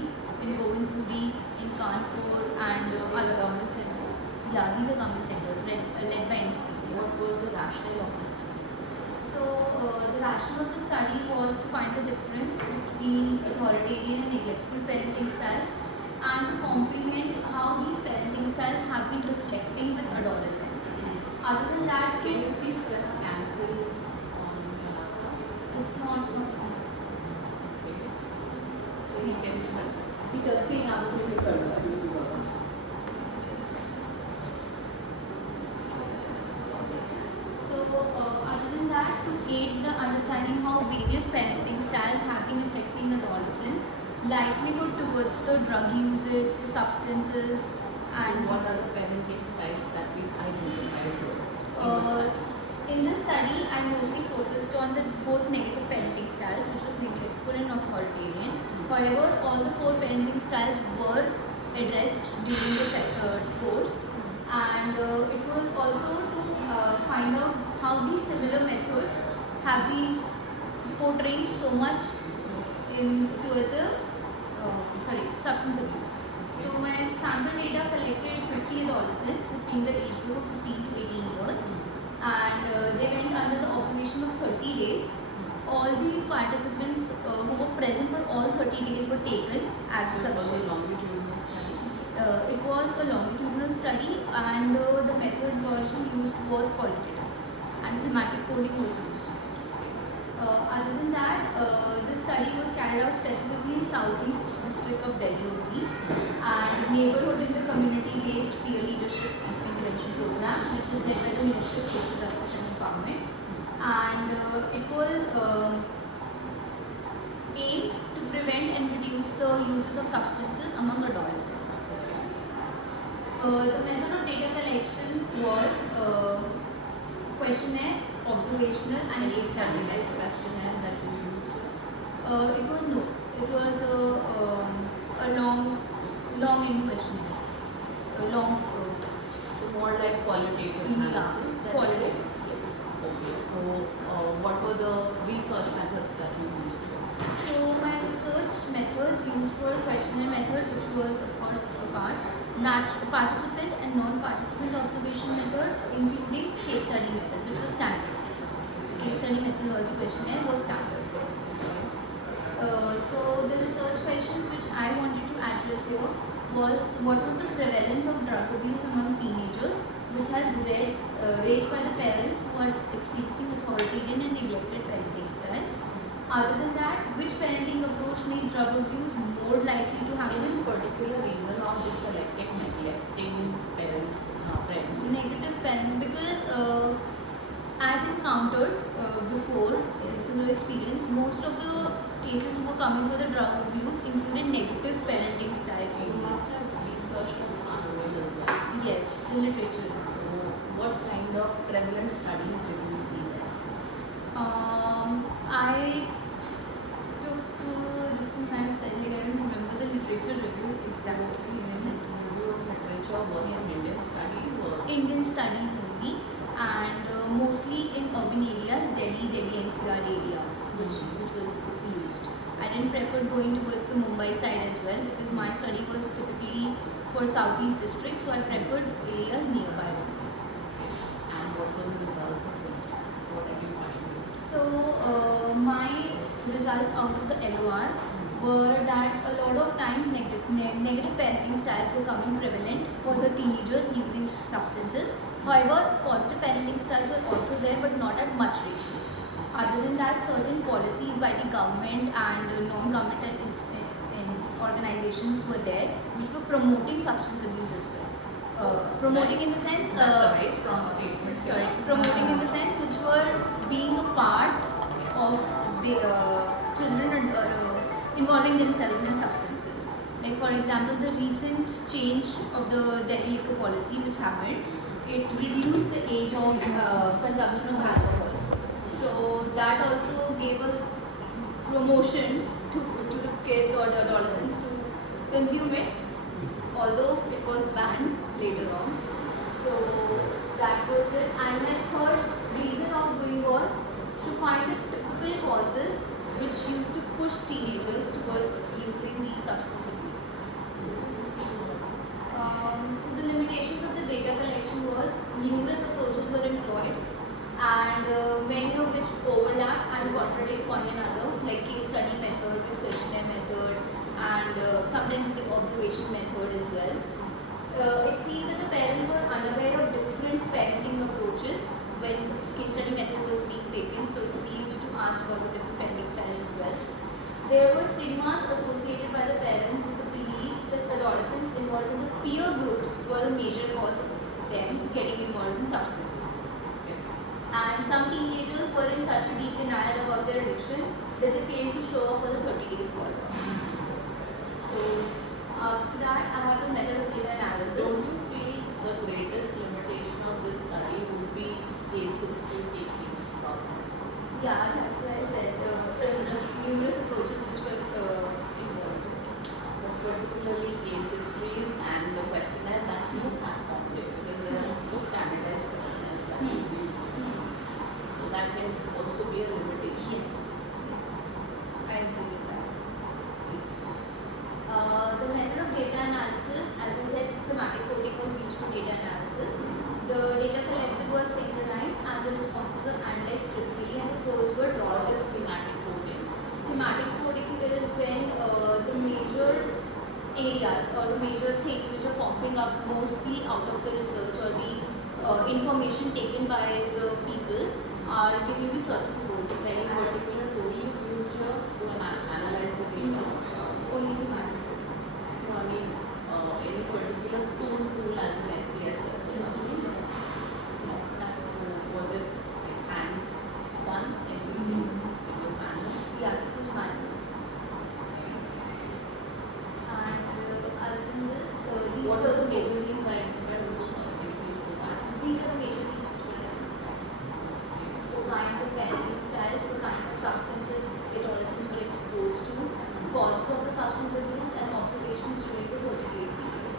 University, in Govindpuri, in Kanpur, and other government centers. Yeah, these are government centers led by NCPC. What was the rationale of this? So the rationale of the study was to find the difference between authoritarian and neglectful parenting styles and to comprehend how these parenting styles have been reflecting with adolescents. Other than that, Can you please press cancel on your laptop? it's not. Okay. So you can press it. Because we have to click on it. So, other than that, to aid the understanding how various parenting styles have been affecting adolescents, likelihood towards the drug usage, the substances, and What are the parenting styles that we identified in the study? in this study, I mostly focused on the both negative parenting styles, which was neglectful and authoritarian. However, all the 4 parenting styles were addressed during the course, and it was also to find out how these similar methods have been portraying so much towards substance abuse. So my sample data collected 50 adolescents between the age group of 15 to 18 years, and they went under the observation of 30 days. All the participants who were present for all 30 days were taken as It was a subject. longitudinal study. It was a longitudinal study, and the methodology used was qualitative, and thematic coding was used. Other than that, this study was carried out specifically in Southeast District of Delhi only, and neighborhood in the community-based peer leadership and intervention program, which is led by the Ministry of Social Justice and Empowerment, and it was aimed to prevent and reduce the uses of substances among adolescents. The method of data collection was questionnaire, observational, and case study. Next questionnaire that you used. It was a long in questionnaire. A long, So more like qualitative analysis. yeah, qualitative. Yes. Okay. So what were the research methods that you used? So my research methods used were questionnaire method, which was of course a part, participant and non-participant observation method, including case study method, which was standard. Case study methodology questionnaire was standard. So the research questions which I wanted to address here was what was the prevalence of drug abuse among teenagers, which has raised by the parents who are experiencing authoritarian and neglected parenting style. Other than that, which parenting approach made drug abuse more likely to happen? Any particular reason of this selective neglecting parents' Negative parenting, because as encountered before through experience, most of the cases who were coming for the drug abuse included negative parenting style You only. must have researched on Harvard as well. Yes, the literature. So what kind of prevalent studies did you see there? I took different kind of studies. Like I don't remember the literature review exactly. Review of literature was from Indian studies or Indian studies only, and mostly in urban areas, Delhi NCR areas, which was used. I didn't prefer going towards the Mumbai side as well, because my study was typically for Southeast district, so I preferred areas nearby only. and what were the results of it? What did you find? So my results out of the LOR were that a lot of times negative parenting styles were coming prevalent for the teenagers using substances. However, positive parenting styles were also there, but not at much ratio. Other than that, certain policies by the government and non-governmental organizations were there, which were promoting substance abuse as well. Promoting in the sense, That's a very strong statement. sorry, promoting in the sense which were being a part of the children involving themselves in substances. Like for example, the recent change of the Delhi liquor policy which happened, it reduced the age of consumption of alcohol. So that also gave a promotion to the kids or the adolescents to consume it, although it was banned later on. So that was it. And my third reason of doing was to find the typical causes which used to push teenagers towards using these substance abuse. So the limitations of the data collection was numerous approaches were employed, and many of which overlap and contradict one another, like case study method with questionnaire method, and sometimes with the observation method as well. It seemed that the parents were unaware of different parenting approaches when case study method was being taken, so we used to ask about the different parenting styles as well. There were stigmas associated by the parents with the belief that adolescents involved in the peer groups were the major cause of them getting involved in substances. And some teenagers were in such a deep denial about their addiction that they failed to show up for the 30 days follow-up. So after that, I have the method of data analysis. Don't you feel the greatest limitation of this study would be case history taking process? Yeah, that's why I said numerous approaches which were involved. But particularly case histories and the questionnaire that you have formed it, because there are no standardized questionnaires that you use. So that can also be a limitation. Yes, yes, I agree with that. Yes. The method of data analysis, as I said, thematic coding was used for data analysis. The data collected was synchronized and the responses were analyzed critically and the codes were drawn. What is thematic coding? Thematic coding is when the major areas or the major things which are popping up mostly out of the research or the information taken by the people are given to certain codes. Like Any particular tool you used here to analyze the data? only thematic. No, I mean, any particular tool as an SPSS or something? No, that's So was it like hand done everything? It was manual? yeah, it was manual. And other than this, these What were are the major things identified? I'm so sorry, can you please go back? These are the major things which were identified. The kinds of parenting styles, the kinds of substances adolescents were exposed to, causes of the substance abuse, and observations during the 30 days period.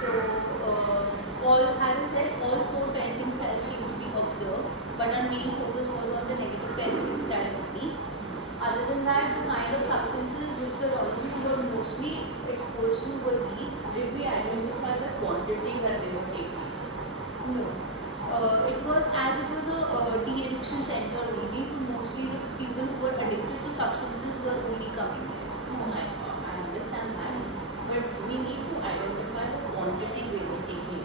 So, as I said, all 4 parenting styles came to be observed, but our main focus was on the negative parenting style only. Other than that, the kind of substances which the adolescents were mostly exposed to were these. Did we identify the quantity that they were taking? No. It was a de-addiction center only, so mostly the people who were addicted to substances were only coming there. No, I understand that. But we need to identify the quantity they were taking.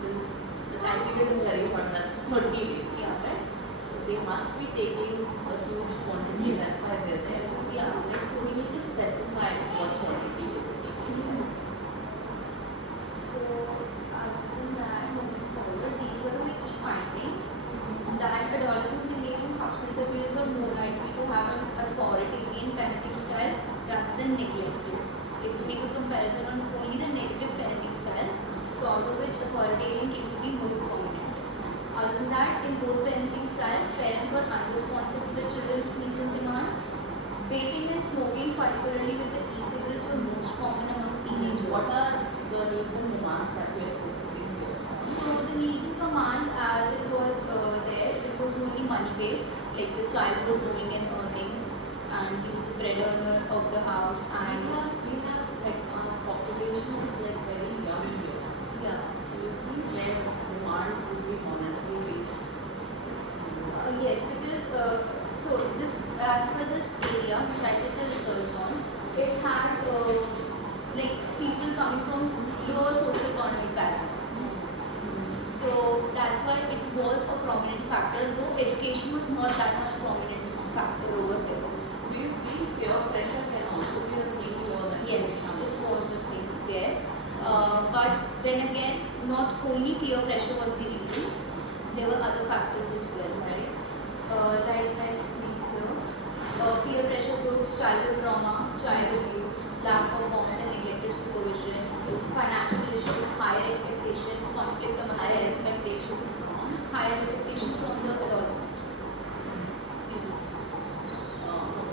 Since the time period is very short, that's 30 days. Yeah. Right? So they must be taking a huge quantity, that's why they're there. Yeah. Right? So we need to specify what quantity they were taking. So, other than that, moving forward, these were the key findings that adolescents engaged in substance abuse were more likely to have an authoritarian parenting style rather than neglected. If we make a comparison on only the negative parenting styles, so out of which authoritarian came to be more prominent. Other than that, in both parenting styles, parents were unresponsive to the children's needs and demands. Vaping and smoking, particularly with the e-cigarettes, were most common among teenagers. What are the needs and demands that we are focusing here? So the needs and commands, as it was there, it was only money based. Like the child was going and earning, and he was the bread earner of the house, and We have like our population is like very young here. yeah. So you think their demands would be monetary based? Yes, because so this, as per this area which I did the research on, it had like people coming from lower socio-economic background. So that's why it was a prominent factor, though education was not that much prominent factor over there. Do you feel peer pressure can also be a thing more than Yes, it was a thing there. But then again, not only peer pressure was the reason, there were other factors as well, right? Like I explained here, peer pressure groups, childhood trauma, child abuse, lack of bond and neglected supervision, financial issues, higher expectations, conflict among higher parents, expectations from higher expectations from the adolescent,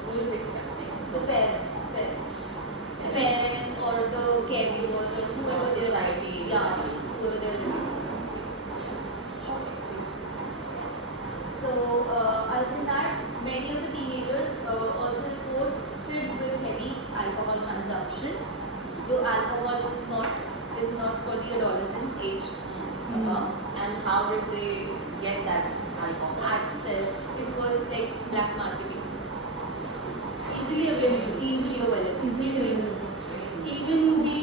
who is expecting? the parents, or the caregivers or whoever they're Society. yeah, whoever they're with. So other than that, available. Easily available. Easily available. Even the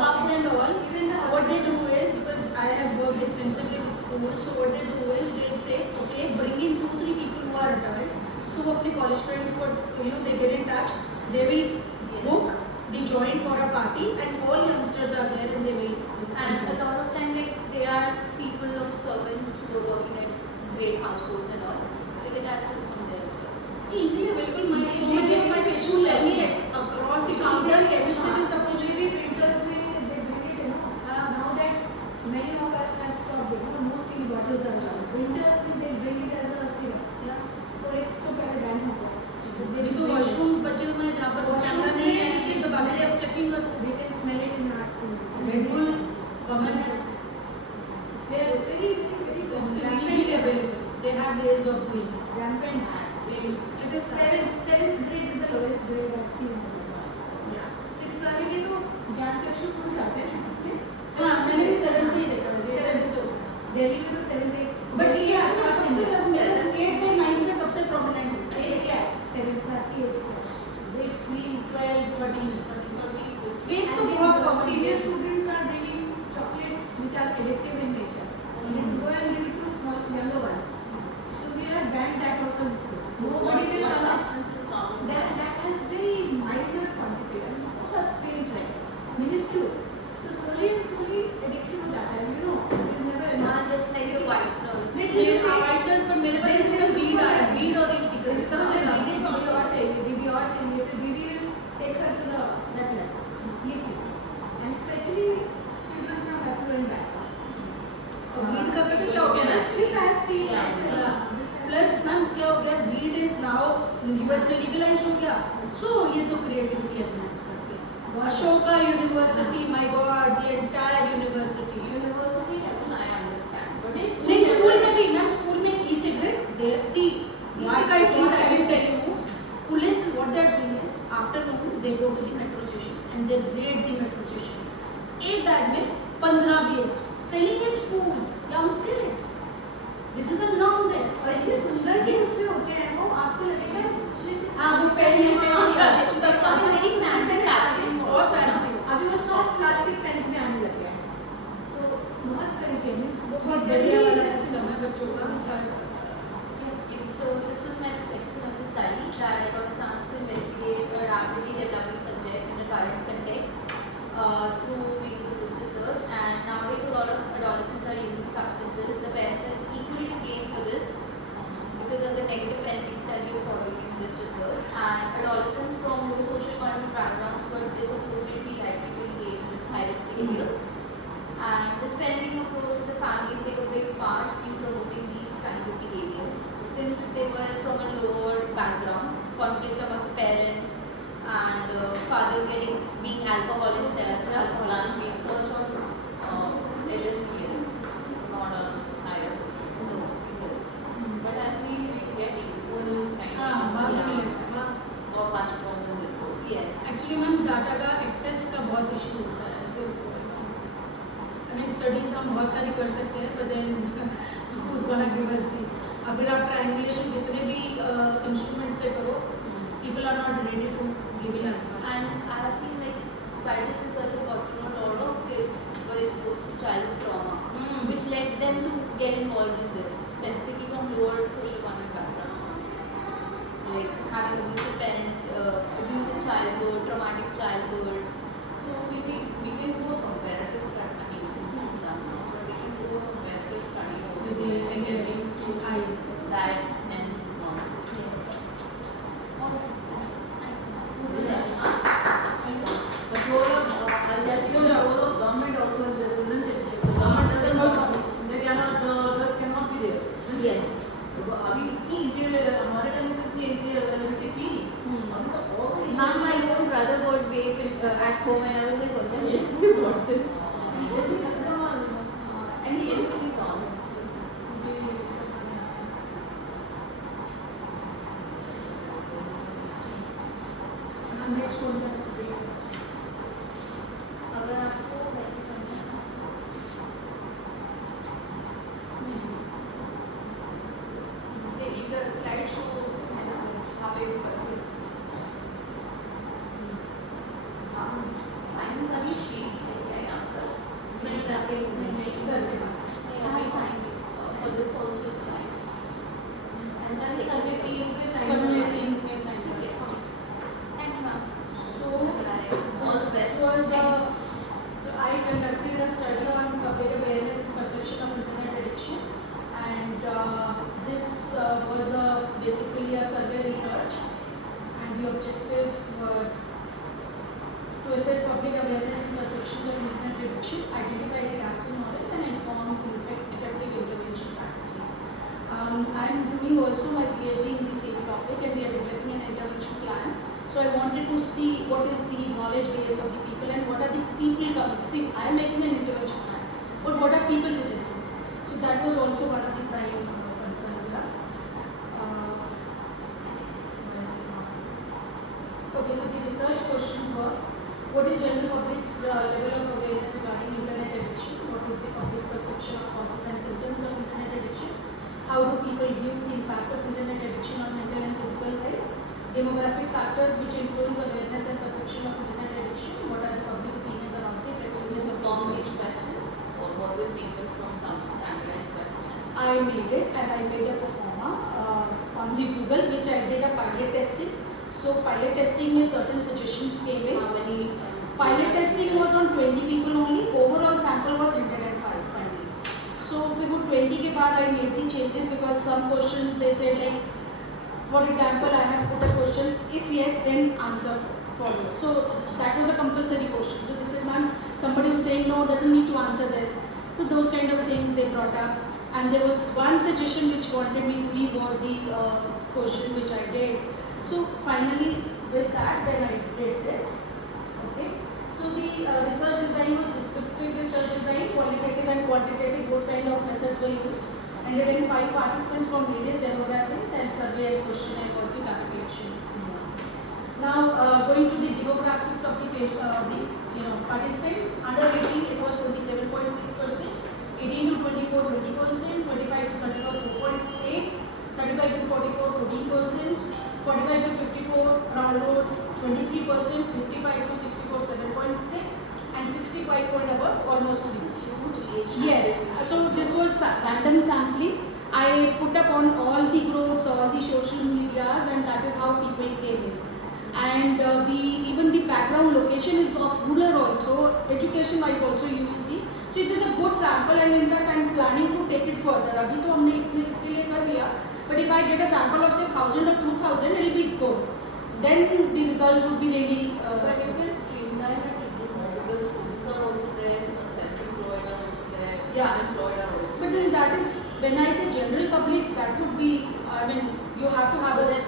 pubs and all, what they do is, because I have worked extensively with schools, so what they do is they'll say, okay, bring in 2-3 people who are adults. So वो अपने college friends को, they get in touch, they will book the joint for a party, and all youngsters are there and they will. And a lot of time, like, they are people of servants who are working at great households and all, so they get access from there as well. Easily available. So many of my patients tell me across the counter, chemistry is supposed to be. Printers में they bring it, now that many of us have stopped, mostly bottles are allowed. Printers में they bring it as a syrup. तो एक तो पहले ban हो गया. अभी तो वॉशरूम्स बचे हुए हैं जहाँ पर कैमरा नहीं है, कि तो बाहर जब चेकिंग करो. We can smell it in our school. Red Bull common है. It's very It's easily available. They have ways of doing it. rampant. It is seventh grade is the lowest grade I've seen. Sixth वाले के तो ज्ञान चक्षु खुल जाते हैं sixth में. हाँ, मैंने भी 7 से ही देखा है. 7 से. दिल्ली में तो 7th 8th. बट ये आपका सबसे मेरा 8 और 9 में सबसे प्रोमिनेंट एज क्या है? 7th class की age क्या है? They 12, 13. Week तो And बहुत these common senior है. students are bringing chocolates which are addictive in nature. They go and give it to small younger ones. So we are banned that also in school. Nobody will What come up. substance is found? That has very minor quantity and not a faint like minuscule. So slowly and slowly addiction हो जाता है. It is never enough. Just like the whiteners. ये whiteness पर मेरे पास इसमें weed आ रहा है. Weed और e-cigarette सबसे ज़्यादा. दीदी और चाहिए, दीदी और चाहिए, फिर दीदी will take her to the red light. ये चीज़. And especially children from affluent background. Weed का पता क्या हो गया ना? This I have seen. Yeah. This I have plus ma'am क्या हो गया, वीड इज नाउ यूएस में लीगलाइज हो गया. सो ये तो क्रिएटिविटी एनहांस करती है. Ashoka university, my God, the entire university. University level, I understand. But it's नहीं, स्कूल में भी मैम, स्कूल में e cigarette they see what I please I can tell you. Police what they are doing is afternoon they go to the metro station and they raid the metro station. एक bag में 15 vapes selling in schools, young kids. This is a norm there. और इतने सुंदर से उसमें होते हैं वो आपसे लगेगा हाँ, वो पेन है. Very fancy packaging बहुत also. fancy. अभी वो सॉफ्ट प्लास्टिक पेन्स में आने लग गया है तो बहुत तरीके में बहुत बढ़िया वाला सिस्टम है बच्चों का. So this was my reflection of the study that I got a chance to investigate a rapidly developing subject in the current context through the use of this research. And nowadays a lot of adolescents are using substances. The parents are equally to blame for this because of the negative parenting style we following in this research. And adolescents from low socio-economic backgrounds were disappropriately likely to engage in this high-risk behaviors. And this parenting approach, the families take a big part in promoting these kinds of behaviors. Since they were from a lower background, conflict among the parents, and father being alcohol himself. Just one research on LSDs, not a higher social skills. But I feel we get equal kind हाँ, of बात yeah, सही है. हाँ. or much more than this also. Yes. Actually ma'am data का access का बहुत issue होता है. आई मीन स्टडीज हम बहुत सारी कर सकते हैं बट देन उस वाला गिव अगर आप ट्रायंगुलेशन जितने भी इंस्ट्रूमेंट से करो, people are not ready to give it as much. And I have seen, like, by this research I got to know a lot of kids were exposed to childhood trauma, which led them to get involved in this, specifically from lower socio-economic backgrounds, like having abusive parent, abusive childhood, traumatic childhood. So maybe we can do a comparative study. I mean, this is done now, but we can do a comparative study also. With the NLS, IS. That and non-this. The role of the role of government also is there, isn't it? The government doesn't know, they cannot, the drugs cannot be there. Yes. अभी इतनी easy हमारे time में इतनी easy availability थी. अभी तो all the Now my own brother got vape at home and I was like, what the shit you bought this? And he is on. Next one अगर आपको वैसे करना है इधर स्लाइड शो है ना सर, आप एक ऊपर से assess public awareness and perceptions of internet addiction, identify the gaps in knowledge, and inform effective intervention strategies. I'm doing also my PhD in the same topic, and we are developing an intervention plan. So I wanted to see what is the knowledge base of the people and what are the people coming. See, I'm making an intervention plan, but what are people suggesting? So that was also one of the prime concerns. Okay, so the research questions were: what is general public's level of awareness regarding internet addiction? What is the public's perception of causes and symptoms of internet addiction? How do people view the impact of internet addiction on mental and physical health? Demographic factors which influence awareness and perception of internet addiction. What are the public opinions about the effectiveness Was of it form-based questions or was it taken from some standardized questions? I made it, and I made a performa on the Google, which I did a pilot testing. So pilot testing में certain suggestions came in. How many? Pilot testing was on 20 people only. Overall sample was 105 finally. So फिर वो 20 के बाद I made the changes because some questions they said like, for example, I have put a question, if yes then answer follow. So that was a compulsory question. So this is not somebody who's saying no, doesn't need to answer this. So those kind of things they brought up. And there was one suggestion which wanted me to reword the question, which I did. So finally with that then I did this. Okay. So the research design was descriptive research design, qualitative and quantitative, both kind of methods were used. And then 5 participants from various demographics and survey and questionnaire was the data collection. Now going to the demographics of the participants. Under 18 it was 27.6%, 18 to 24 20%, 25 to 34 4.8%, 35 to 44 14%, 45 to 54 rounders 23%, 55 to 64 7.6%, and 65 point above almost 3%. Huge age. Yes, so this was random sampling. I put up on all the groups, all the social medias, and that is how people came in. And even the background location is of rural also, education wise also you will see. So it is a good sample, and in fact I am planning to take it further. अभी तो हमने इतने इसके लिए कर लिया, but if I get a sample of say 1000 or 2000, it will be good. Then the results would be really. But you can streamline it little more because schools are also there, self-employed are also there, Yeah. unemployed are also But then that is, when I say general public, that would be, I mean, you have to have But a. then,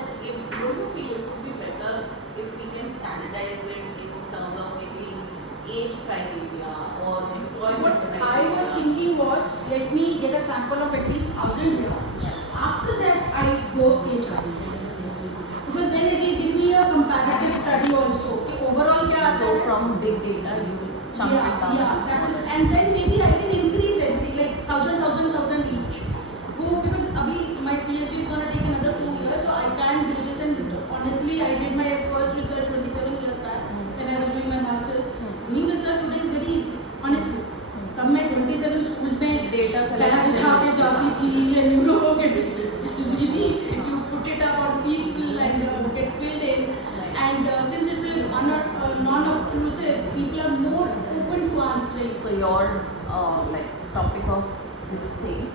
don't you feel it would be better if we can standardize it in terms of maybe age criteria or employment What criteria? I was thinking was, let me get a sample of at least 1000 here. After that, I go age wise. Because then it will give me a comparative study also. Okay, overall क्या आता So है? from big data, you will chunk it down. Yeah, into that is, smaller. and then maybe I can increase everything like 1000 each. Go, because abhi my PhD is going to take another 2 years, so I can't do this. And honestly, I did my first research 27 years back when I was doing my masters. Doing research today is very easy, honestly. तब मैं 27 schools में Data bag collection. उठा के जाती थी, and you know, this is easy. You put it up on people and gets filled in. Right. And since it is non-obtrusive, people are more open to answering. So your like topic of this thing,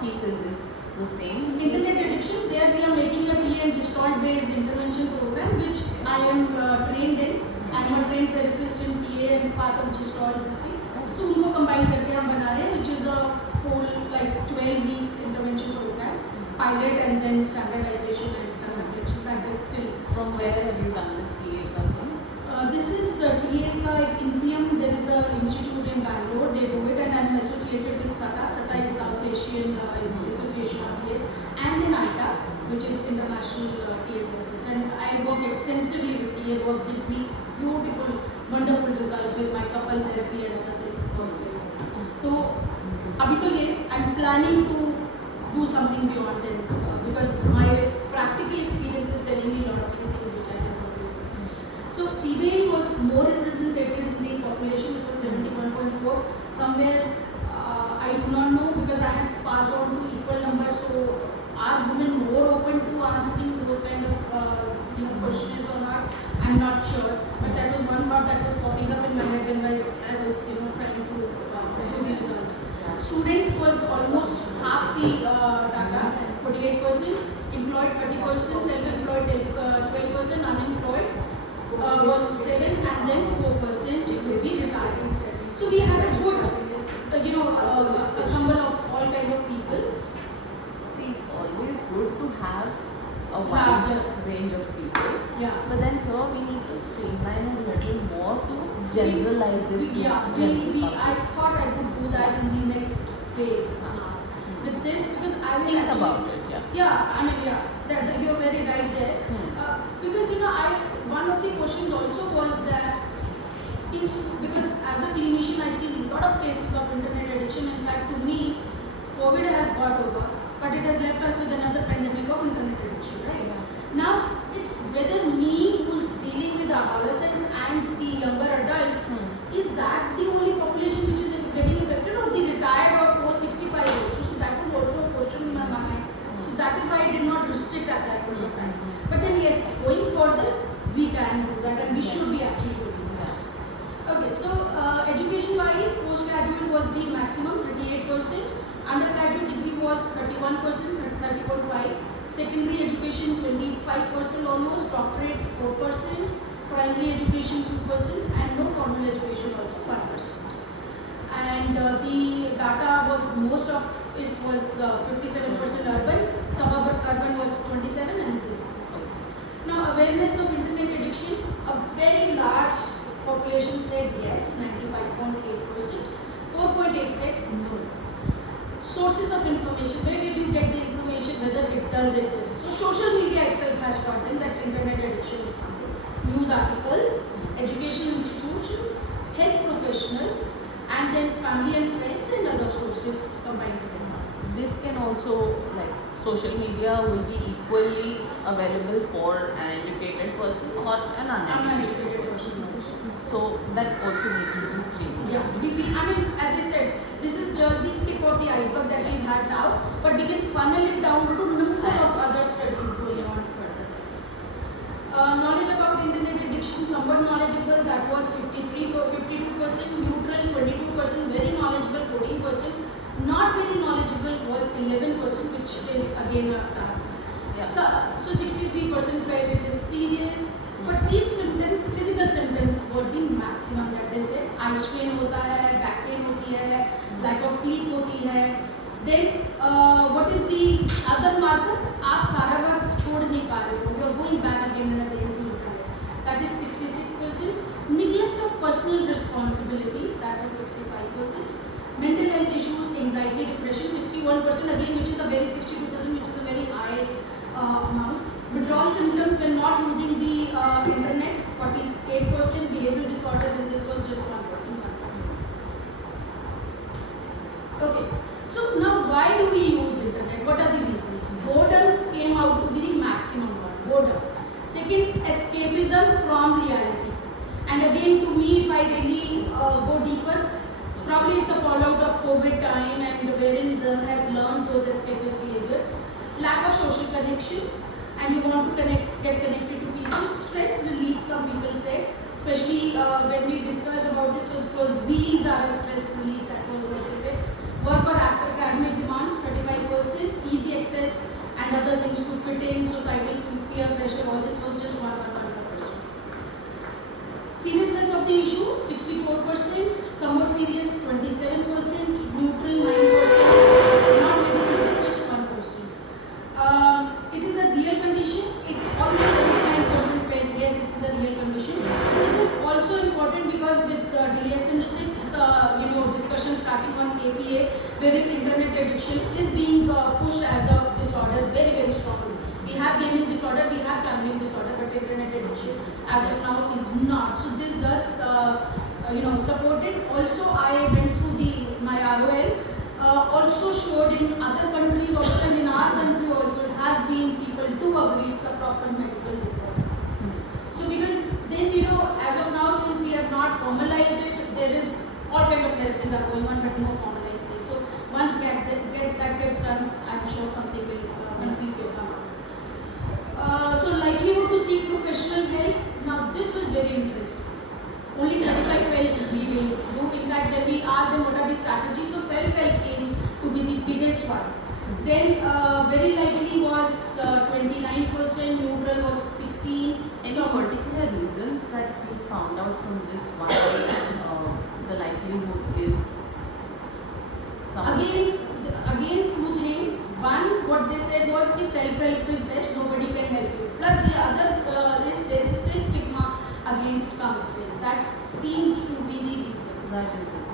thesis is the same. Internet addiction, there we are making a TA and Gestalt based intervention program, which I am trained in. I am a trained therapist in TA and part of Gestalt this thing. So उनको combine करके हम बना रहे हैं, which is a full like 12 weeks intervention program, pilot and then standardization and application. That is still. From where have you done this TA company? This is TA का एक Infium. There is a institute in Bangalore. They do it, and I am associated with SATA. SATA is South Asian Association of TA, and then ITA, which is International TA Therapists. And I work extensively with TA. Work gives me beautiful, wonderful results with my couple therapy and other things. Works very well. So अभी तो ये I'm planning to do something beyond then because my practical experience is telling me a lot of many things which I cannot do. So female was more represented in the population. It was 71.4. Somewhere I do not know because I had passed on to equal numbers. So are women more open to answering those kind of questions or not? I'm not sure. But that was one thought that was popping up in my head when I was trying to do the results. Students was almost half the data, 48%, employed 30%, self-employed 12%, unemployed was 7, and then 4% Yeah. But then here we need to streamline a little more to generalize it. to Yeah, general I public. thought I could do that in the next phase now. With this, because I will Think actually. about it, yeah. Yeah, I mean, yeah, that you're very right there. Because one of the questions also was that, because as a clinician, I see a lot of cases of internet addiction. In fact, to me, COVID has got over, but it has left us with another pandemic of internet addiction, right? Now, it's whether me who's dealing with the adolescents and the younger adults, is that the only population which is getting affected, or the retired or post 65 also? So that was also a question in my mind. So that is why I did not restrict at that point of time. But then yes, going further, we can do that, and we should be actually doing that. Okay, so education-wise, postgraduate was the maximum, 38%. Undergraduate degree was 31%, 30.5%. Secondary education 25% almost. Doctorate 4%. Primary education 2%, and no formal education also 1%. And the data was, most of it was 57% urban. Suburban was 27%, and 3%. Now, awareness of internet addiction, a very large population said yes, 95.8%. 4.8% said no. Sources of information, where did you get the information whether it does exist? So social media itself has taught them that internet addiction is something. News articles, educational institutions, health professionals, and then family and friends and other sources combined together. This can also, like, social media will be equally available for an educated person or an uneducated person. So that also needs to be streamlined. Yeah, I mean, as I said, this is just the tip of the iceberg that we've had now, but we can funnel it down to number of other studies going on further. Knowledge about internet addiction, somewhat knowledgeable, that was 52%, neutral 22%, very knowledgeable 14%, not very knowledgeable was 11%, which is again a task. Yeah. So 63% felt it is serious. Perceived symptoms, physical symptoms were the maximum that they said. Eye strain hota hai, back pain hoti hai, lack of sleep hoti hai. Then what is the other marker? आप सारा work छोड़ नहीं पा रहे हो. You are going back again and again to look at it. That is 66%. Neglect of personal responsibilities, that was 65%. Mental health issues, anxiety, depression, 61% again, which is a very 62%, which is a very high amount. Withdrawal symptoms when not using the internet, 48%. Behavioral disorders, and this was just 1%. Okay, so now why do we use internet? What are the reasons? Boredom came out to be the maximum one. Boredom. Second, escapism from reality. And again, to me, if I really go deeper, probably it's a fallout of COVID time, and wherein one has learned those escapist behaviors. Lack of social connections, and you want to get connected to people. Stress relief, some people say, especially when we discussed about this, so it was wheels are a stress relief, that was what they said. Work or academic demands, 35%. Easy access and other things to fit in, societal peer pressure, all this was just 1%. Seriousness of the issue, 64%. Somewhat serious, 27%. Neutral, 9%. Not very serious, just 1%. It is a real condition. It almost 79% felt yes, it is a real condition. This is also important because with DSM-6, discussion starting on APA, wherein internet addiction is being pushed as a disorder very, very strongly. We have gaming disorder, we have gambling disorder, but internet addiction as of now is not. So this does, support it. Also, I went through my ROL. Also showed in other countries also, and in our country also, it has been, people do agree it's a proper medical disorder. So because then, as of now, since we have not formalized it, there is all kind of therapies are going on, but no formalized thing. So once that gets done, I'm sure something will completely come out. So likelihood to seek professional help. Now this was very interesting. Only 35 felt we will do. In fact, when we asked them what are the strategies, so self-help came to be the biggest one. Then very likely was 29%, neutral was 16%. Any particular reasons that we found out from this why the likelihood is Again, two things. One, what they said was that self-help is best, nobody can help you. Plus the other is seemed to be the reason. That is it.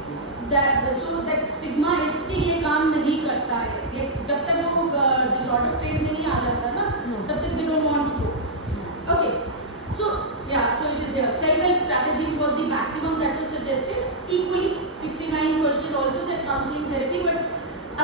that stigma इसके लिए काम नहीं करता है. ये जब तक वो disorder state में नहीं आ जाता ना, तब तक they don't want to go. Okay, so yeah, so it is here. Self-help strategies was the maximum that was suggested. Equally, 69% also said counseling therapy, but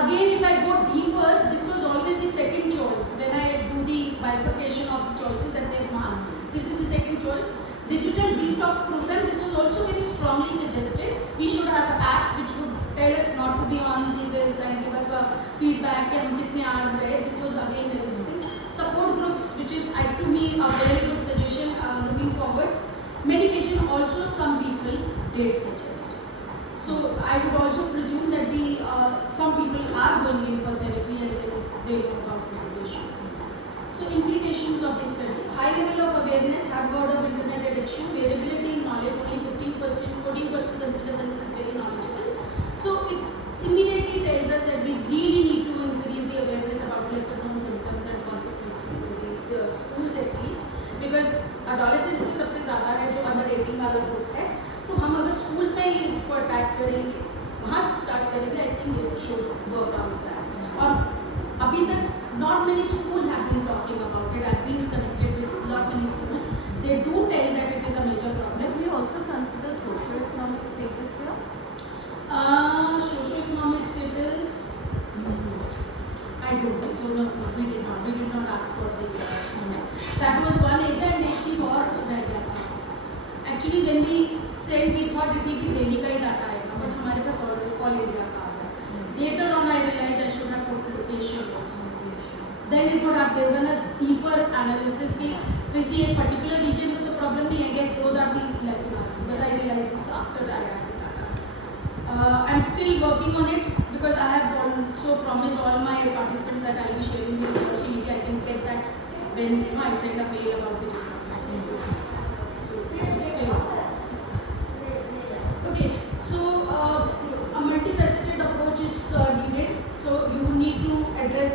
again, if I go deeper, this was always the second choice. When I do the bifurcation of the choices that they mark, this is the second choice. Digital detox program, this was also very strongly suggested. We should have apps which would tell us not to be on this and give us a feedback कि हम कितने hours गए. This was again very interesting. Support groups, which is to me a very good suggestion looking forward. Medication also some people did suggest. So I would also presume that some people are going in for therapy and they know about medication. So implications of this study: high level of awareness, have heard of internet addiction, variability in knowledge, only 15%, 14% consider themselves very knowledgeable. So it immediately tells us that we really need to increase the awareness about lesser known symptoms and consequences in the schools at least, because adolescents भी सबसे ज़्यादा है जो under 18 वाला group है. तो हम अगर schools में ही इसको attack करेंगे, वहाँ से start करेंगे, I think it should work out that. और अभी तक not many schools have been talking about it. I've been connected with not many schools. They do tell that it is a major problem. We also consider socio-economic status here. Socio-economic status, I don't think so. No, we did not ask for the that was one area, and एक चीज और रह गया था. Actually, when we said, we thought it will be Delhi का ही data आएगा, but हमारे पास all India का आ गया. Later on, I realized I should have put location also. Then it would have given us deeper analysis कि किसी एक particular region में तो problem नहीं है. Yes, those are the lacunas. But I realized this after I had the data. I'm still working on it because I have also promised all my participants that I'll be sharing the results. So maybe I can get that when I send a mail about the results. I can do it. So still. Okay, so a multifaceted approach is needed. So you need to address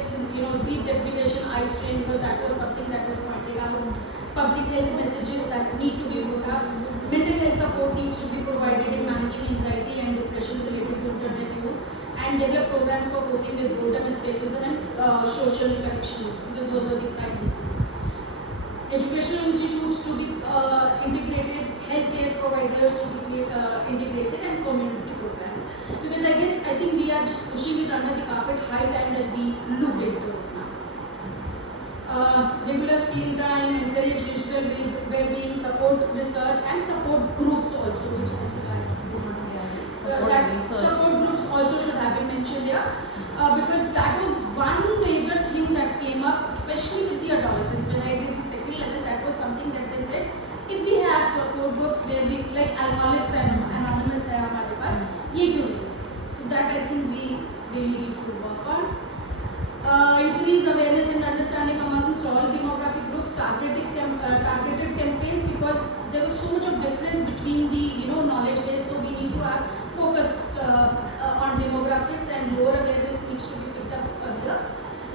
sleep deprivation, eye strain, because that was something that was pointed out. Public health messages that need to be put up. Mental health support needs to be provided in managing anxiety and depression related to internet use, and develop programs for coping with boredom, escapism, and social connection needs, because those were the prime reasons. Educational institutes to be integrated, healthcare providers to be integrated, and community programs. Because I think we are just pushing it under the carpet. High time that we look into it now. Regular screen time, encourage digital well-being, support research, and support groups also, which I think support groups also should have been mentioned here, because that was one major thing that came up, especially with the adolescents. When I did the second level, that was something that they said, if we have support groups where we, like Alcoholics Anonymous है हमारे पास, ये क्यों नहीं? So that I think we really need to work on. Increase awareness and understanding amongst all demographic groups, targeted campaigns, because there was so much of difference between the knowledge base. So we need to have focused on demographics, and lower awareness needs to be picked up earlier.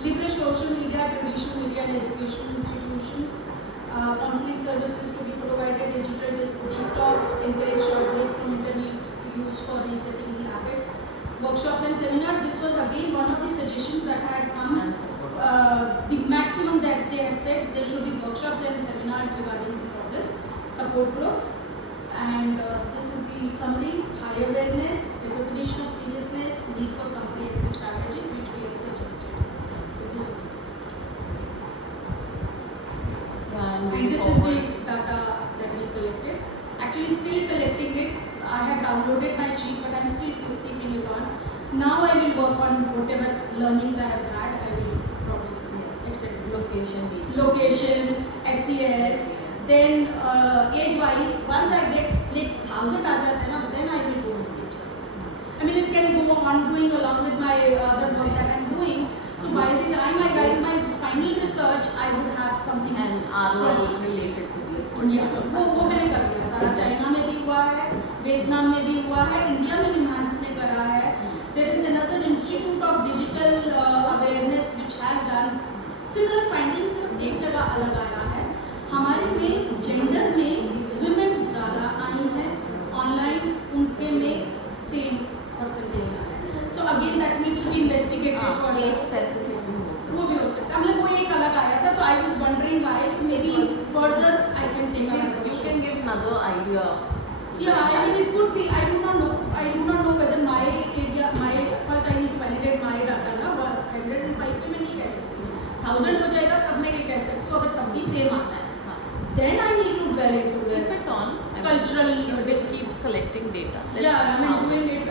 Leverage social media, traditional media, and educational institutions. Counseling services to be provided, digital detox, encourage short breaks from internet use for resetting the habits. Workshops and seminars, this was again one of the suggestions that had come. The maximum that they had said, there should be workshops and seminars regarding the problem. Support groups, and this is the summary. High awareness, recognition of seriousness, need for comprehensive strategies, which we have suggested. So this was. And this is the data that we collected. Actually, still collecting it. I had downloaded my sheet, but I'm still keeping it on. Now I will work on whatever learnings I have had. I will probably extend location, SES. Then age-wise, once I get 1,000 आ जाते हैं ना, then I will go on age-wise. I mean, it can go on doing along with my other work that I'm doing. So by the time I write my final research, I would have something. And ROI related to this. वो मैंने कर दिया सारा. China में भी हुआ है, Vietnam में भी हुआ है, इंडिया में निम्हांस ने करा है. There is another Institute of Digital Awareness which has done similar findings. सिर्फ एक जगह अलग आया है. हमारे में जेंडर में women ज़्यादा आई हैं, be a Yeah, I mean it could be. I do not know. I do not know whether my area, first I need to validate my data ना. 105 पे मैं नहीं कह सकती. 1000 हो जाएगा तब मैं ये कह सकती हूँ अगर तब भी same आता है. हाँ. Then I need to validate Keep it on. cultural difference. Keep collecting data. Let's Yeah, see I mean how- doing it.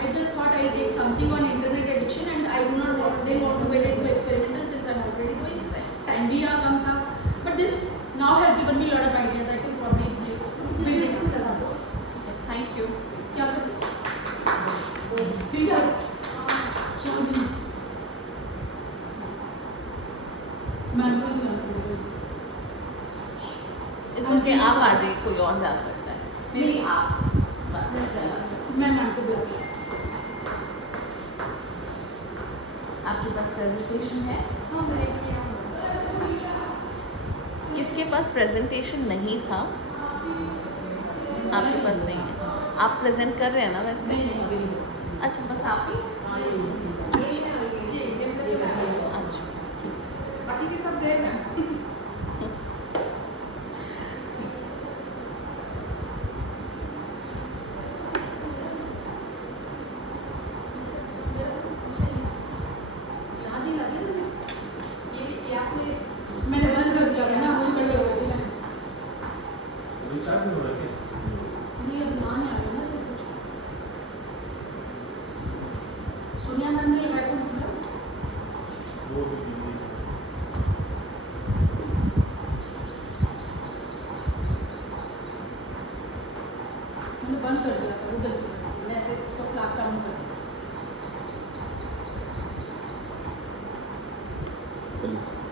I just thought I'll take something on internet addiction and I do not didn't want to get into experimental since I'm already doing it. Time भी यहाँ कम था. But this now has given me a lot of ideas. I can probably build it. Thank you. क्या करूँ? ठीक है. Sorry. Mango नहीं आता. It's okay. आप आ जाइए, कोई और जा सकता है. Maybe आप बात कर सकते मैं मैंगो बुला. हैं. आपके पास प्रेजेंटेशन है? हाँ मैंने किया किसके पास प्रेजेंटेशन नहीं था? आपके पास नहीं है. आप प्रेजेंट कर रहे हैं ना वैसे? अच्छा, बस आप ही? अच्छा, ठीक. बाकी के सब देर में यहाँ से लगे ना. ये आपने मैंने बंद कर दिया था ना वही कर दिया. अभी स्टार्ट नहीं हो रहा क्या? नहीं अब नाम आ रहा ना सब कुछ. सोनिया मैम ने लगाया था मतलब. वो भी busy। मैंने बंद कर दिया था वो गलती. मैंने ऐसे इसको फ्लैग डाउन कर दिया. चलिए।